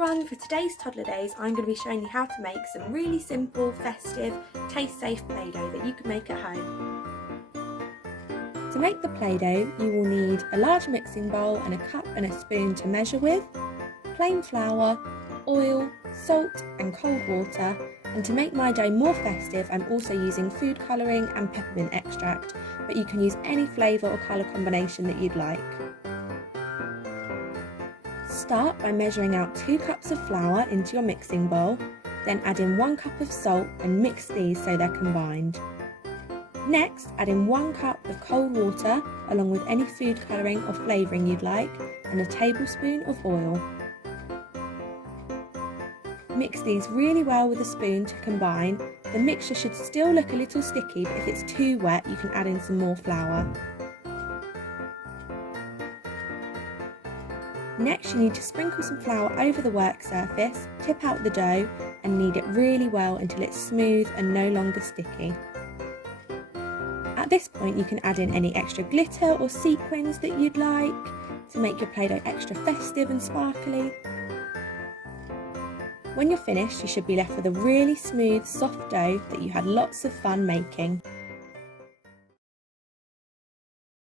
everyone, for today's Toddler Days I'm going to be showing you how to make some really simple, festive, taste-safe Play-Doh that you can make at home. To make the Play-Doh you will need a large mixing bowl and a cup and a spoon to measure with, plain flour, oil, salt and cold water, and to make my dough more festive I'm also using food colouring and peppermint extract, but you can use any flavour or colour combination that you'd like. Start by measuring out 2 cups of flour into your mixing bowl, then add in 1 cup of salt and mix these so they're combined. Next, add in 1 cup of cold water along with any food colouring or flavouring you'd like and a tablespoon of oil. Mix these really well with a spoon to combine. The mixture should still look a little sticky, but if it's too wet you can add in some more flour. Next, you need to sprinkle some flour over the work surface, tip out the dough and knead it really well until it's smooth and no longer sticky. At this point you can add in any extra glitter or sequins that you'd like to make your Play-Doh extra festive and sparkly. When you're finished you should be left with a really smooth, soft dough that you had lots of fun making.